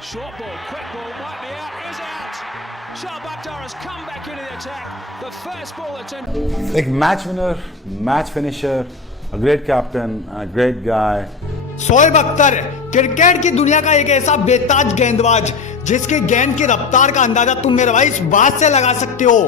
Short ball, quick ball, might be out, is out. Shoaib Akhtar has come back into the attack. The first ball attempt. एक match winner, match finisher, a great captain, a great guy. Shoaib Akhtar cricket की दुनिया का एक ऐसा बेताज गेंदबाज जिसकी गेंद की रफ्तार का अंदाजा तुम मेरे भाई इस बात से लगा सकते हो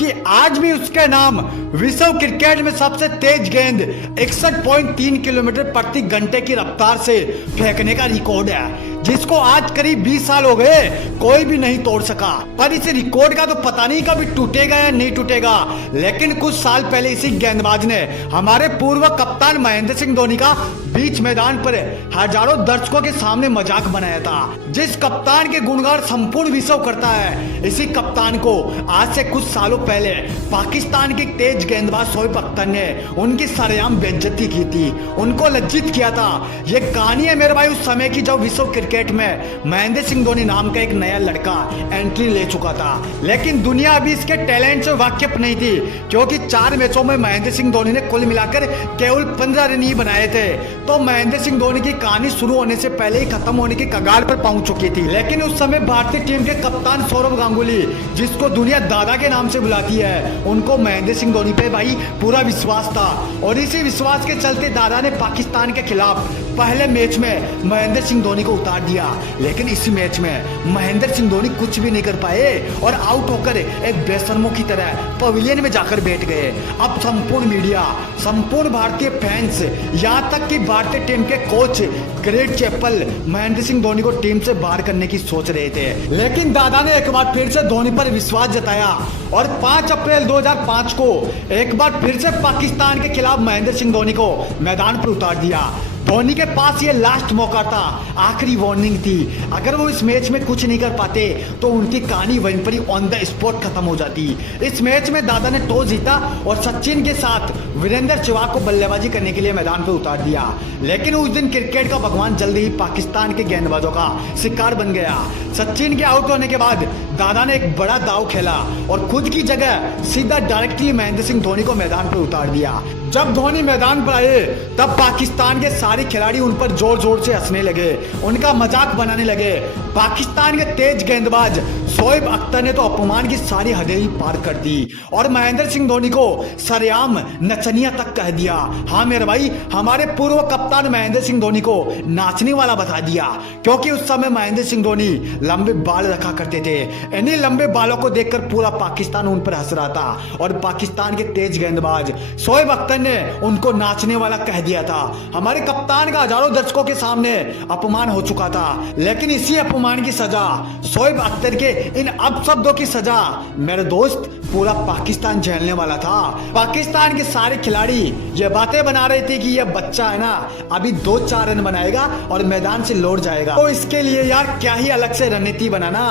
कि आज भी उसके नाम विश्व क्रिकेट में सबसे तेज गेंद 61.3 किलोमीटर प्रति घंटे की रफ्तार से फेंकने का रिकॉर्ड है, जिसको आज करीब 20 साल हो गए कोई भी नहीं तोड़ सका। पर इस रिकॉर्ड का तो पता नहीं कभी टूटेगा या नहीं टूटेगा, लेकिन कुछ साल पहले इसी गेंदबाज ने हमारे पूर्व कप्तान महेंद्र सिंह धोनी का बीच मैदान पर हजारों दर्शकों के सामने मजाक बनाया था। जिस कप्तान के गुणगान संपूर्ण विश्व करता है, इसी कप्तान को आज से कुछ सालों पहले पाकिस्तान के तेज गेंदबाज शोएब अख्तर ने उनकी सरेआम बेइज्जती की थी, उनको लज्जित किया था। ये कहानी है मेरे भाई उस समय की जब विश्व क्रिकेट में महेंद्र सिंह धोनी नाम का एक नया लड़का एंट्री ले चुका था, लेकिन दुनिया अभी इसके टैलेंट से वाकिफ नहीं थी, क्योंकि 4 मैचों में महेंद्र सिंह धोनी ने कुल मिलाकर केवल 15 रन ही बनाए थे। तो महेंद्र सिंह धोनी की कहानी शुरू होने से पहले ही खत्म होने की कगार पर पहुंच चुकी थी। लेकिन उस समय भारतीय टीम के कप्तान सौरव गांगुली, जिसको दुनिया दादा के नाम से बुलाती है, उनको महेंद्र सिंह धोनी पे भाई पूरा विश्वास था, और इसी विश्वास के चलते दादा ने पाकिस्तान के खिलाफ पहले मैच में महेंद्र सिंह धोनी को उतार दिया। लेकिन इसी मैच में महेंद्र सिंह धोनी कुछ भी नहीं कर पाए और आउट होकर एक बेशर्मों की तरह पवेलियन में जाकर बैठ गए। अब संपूर्ण मीडिया, संपूर्ण भारतीय फैंस, यहाँ तक कि भारतीय टीम के coach Greg Chappell Mahendra Singh Dhoni को टीम से बाहर करने की सोच रहे थे, लेकिन दादा ने एक बार फिर से धोनी पर विश्वास जताया और 5 अप्रैल 2005 को एक बार फिर से पाकिस्तान के खिलाफ महेंद्र सिंह धोनी को मैदान पर उतार दिया। धोनी के पास ये लास्ट मौका था, आखिरी वार्निंग थी। अगर वो इस मैच में कुछ नहीं कर पाते तो उनकी कहानी वहीं पर ही ऑन द स्पॉट खत्म हो जाती। इस मैच में दादा ने टॉस जीता और सचिन के साथ वीरेंद्र सहवाग को बल्लेबाजी करने के लिए मैदान पर उतार दिया। लेकिन उस दिन क्रिकेट का भगवान जल्दी ही पाकिस्तान के गेंदबाजों का शिकार बन गया। सचिन के आउट होने के बाद दादा ने एक बड़ा दाव खेला और खुद की जगह सीधा डायरेक्टली महेंद्र सिंह धोनी को मैदान पर उतार दिया। जब धोनी मैदान पर आए तब पाकिस्तान के सारे खिलाड़ी उन पर जोर जोर से हंसने लगे, उनका मजाक बनाने लगे। पाकिस्तान के तेज गेंदबाज शोएब अख्तर ने तो अपमान की सारी हदें ही पार कर दी और महेंद्र सिंह धोनी को सरेआम नचनिया तक कह दिया। हाँ मेरे भाई, हमारे पूर्व कप्तान महेंद्र सिंह धोनी को नाचने वाला बता दिया, क्योंकि उस समय महेंद्र सिंह धोनी लंबे बाल रखा करते थे। इन्हीं लंबे बालों को देखकर पूरा पाकिस्तान उन पर हंस रहा था और पाकिस्तान के तेज गेंदबाज शोएब अख्तर ने उनको नाचने वाला कह दिया था। हमारे कप्तान का हजारों दर्शकों के सामने अपमान हो चुका था, लेकिन इसी अपमान की सजा, शोएब अख्तर के इन अपशब्दों की सजा मेरे दोस्त पूरा पाकिस्तान झेलने वाला था। पाकिस्तान के सारे खिलाड़ी ये बातें बना रहे थे कि ये बच्चा है ना, अभी 2-4 रन बनाएगा और मैदान से लौट जाएगा। तो इसके लिए यार क्या ही अलग से रणनीति बनाना।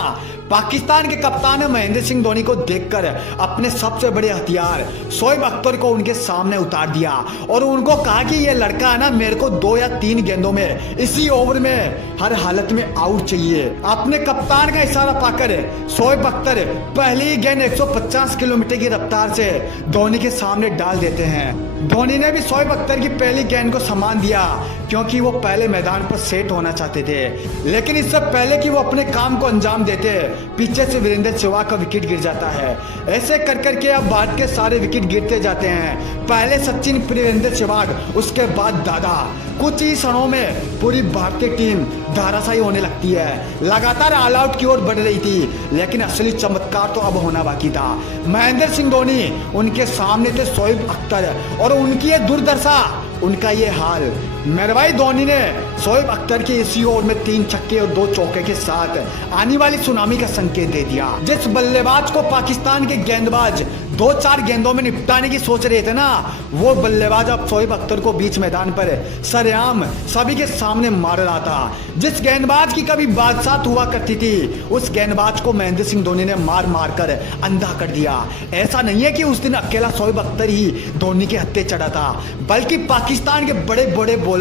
पाकिस्तान के कप्तान महेंद्र सिंह धोनी को देखकर अपने सबसे बड़े हथियार शोएब अख्तर को उनके सामने उतार दिया और उनको कहा कि ये लड़का है ना, मेरे को 2 या 3 गेंदों में इसी ओवर में हर हालत में आउट चाहिए। अपने कप्तान का इशारा पाकर शोएब अख्तर पहली ही गेंद 150 किलोमीटर की रफ्तार से धोनी के सामने डाल देते हैं। धोनी ने भी शोएब अख्तर की पहली गेंद को सम्मान दिया, क्योंकि वो पहले मैदान पर सेट होना चाहते थे। लेकिन इससे पहले कि वो अपने काम को अंजाम देते, पीछे से वीरेंद्र सहवाग का विकेट गिर जाता है। ऐसे कर करके अब भारत के सारे विकेट गिरते जाते हैं। पहले सचिन, फिर वीरेंद्र सहवाग, उसके बाद दादा। कुछ ही क्षणों में पूरी भारतीय टीम धाराशायी होने लगती है। लगातार ऑल आउट की ओर बढ़ रही थी, लेकिन असली चमत्कार तो अब होना बाकी था। महेंद्र सिंह धोनी उनके सामने थे शोएब अख्तर, और उनकी ये दुर्दशा, उनका ये हाल। मेरे भाई धोनी ने शोएब अख्तर के इसी ओवर में 3 छक्के और 2 चौके के साथ आने वाली सुनामी का संकेत दे दिया। जिस बल्लेबाज को पाकिस्तान के गेंदबाज 2-4 गेंदों में निपटाने की सोच रहे थे ना, वो बल्लेबाज अब शोएब अख्तर को बीच मैदान पर सरेआम सभी के सामने मार रहा था। जिस गेंदबाज की कभी बादशाह हुआ करती थी, उस गेंदबाज को महेंद्र सिंह धोनी ने मार मार कर अंधा कर दिया। ऐसा नहीं है कि उस दिन अकेला शोएब अख्तर ही धोनी के हत्थे चढ़ा था, बल्कि पाकिस्तान के बड़े बड़े बॉलर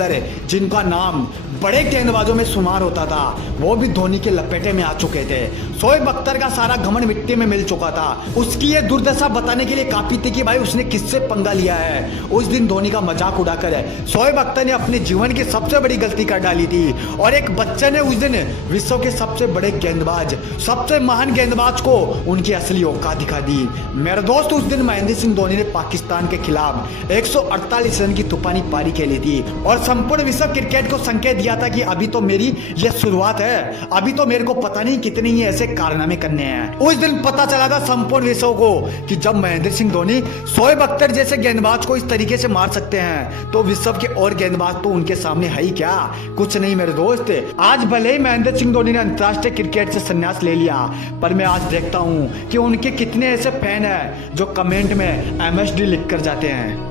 जिनका नाम बड़े गेंदबाजों में शुमार होता था, वो भी धोनी के लपेटे में आ चुके थे। शोएब अख्तर का सारा घमंड मिट्टी में मिल चुका था। उसकी ये दुर्दशा बताने के लिए काफी थी कि भाई उसने किससे पंगा लिया है। उस दिन धोनी का मजाक उड़ाकर शोएब अख्तर ने अपने जीवन की सबसे बड़ी गलती कर डाली थी और एक बच्चे ने उस दिन विश्व के सबसे बड़े गेंदबाज, सबसे महान गेंदबाज को उनकी असली औकात दिखा दी। मेरे दोस्त, उस दिन महेंद्र सिंह धोनी ने पाकिस्तान के खिलाफ 148 रन की तूफानी पारी खेली थी और संपूर्ण विश्व क्रिकेट को संकेत दिया था कि अभी तो मेरी यह शुरुआत है, अभी तो मेरे को पता नहीं कितने ही ऐसे कारनामे करने हैं। उस दिन पता चला था संपूर्ण विश्व को कि जब महेंद्र सिंह धोनी शोएब अख्तर जैसे गेंदबाज को इस तरीके से मार सकते हैं तो विश्व के और गेंदबाज तो उनके सामने है ही क्या, कुछ नहीं मेरे दोस्त। आज भले ही महेंद्र सिंह धोनी ने अंतर्राष्ट्रीय क्रिकेट से संन्यास ले लिया, पर मैं आज देखता हूं कि उनके कितने ऐसे फैन हैं जो कमेंट में MSD लिख कर जाते हैं।